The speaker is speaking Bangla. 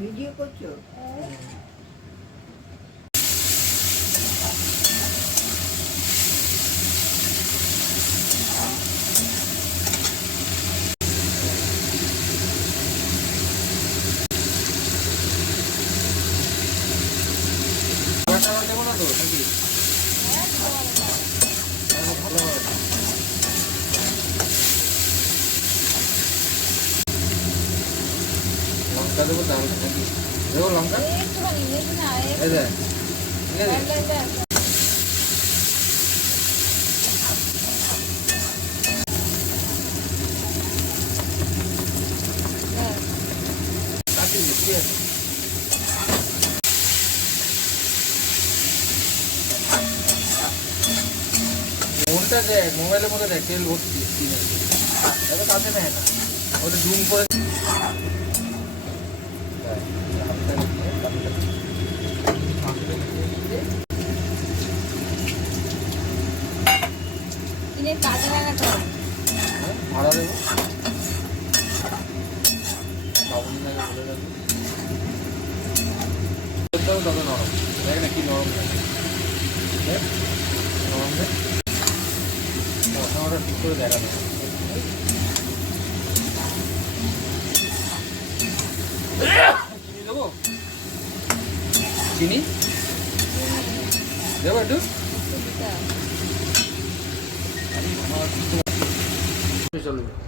ভিডিও করছো? লঙ্কা দেবো তাহলে নাকি দেবো লঙ্কা এই যে ঠিক আছে ফোনটা দেখ মোবাইলের মধ্যে দেখ তেল ভর্তি এবার কাছে নেয় না ওটা জুম করে ভাড়া দেবো বাবুনি লাগে বলে দেবো তবে নরম দেখ না কি নরম লাগে নরম দেখ মশলাটা ঠিক করে দেখা দেবো চিনি দেবো চিনি দেবো একটু চলবে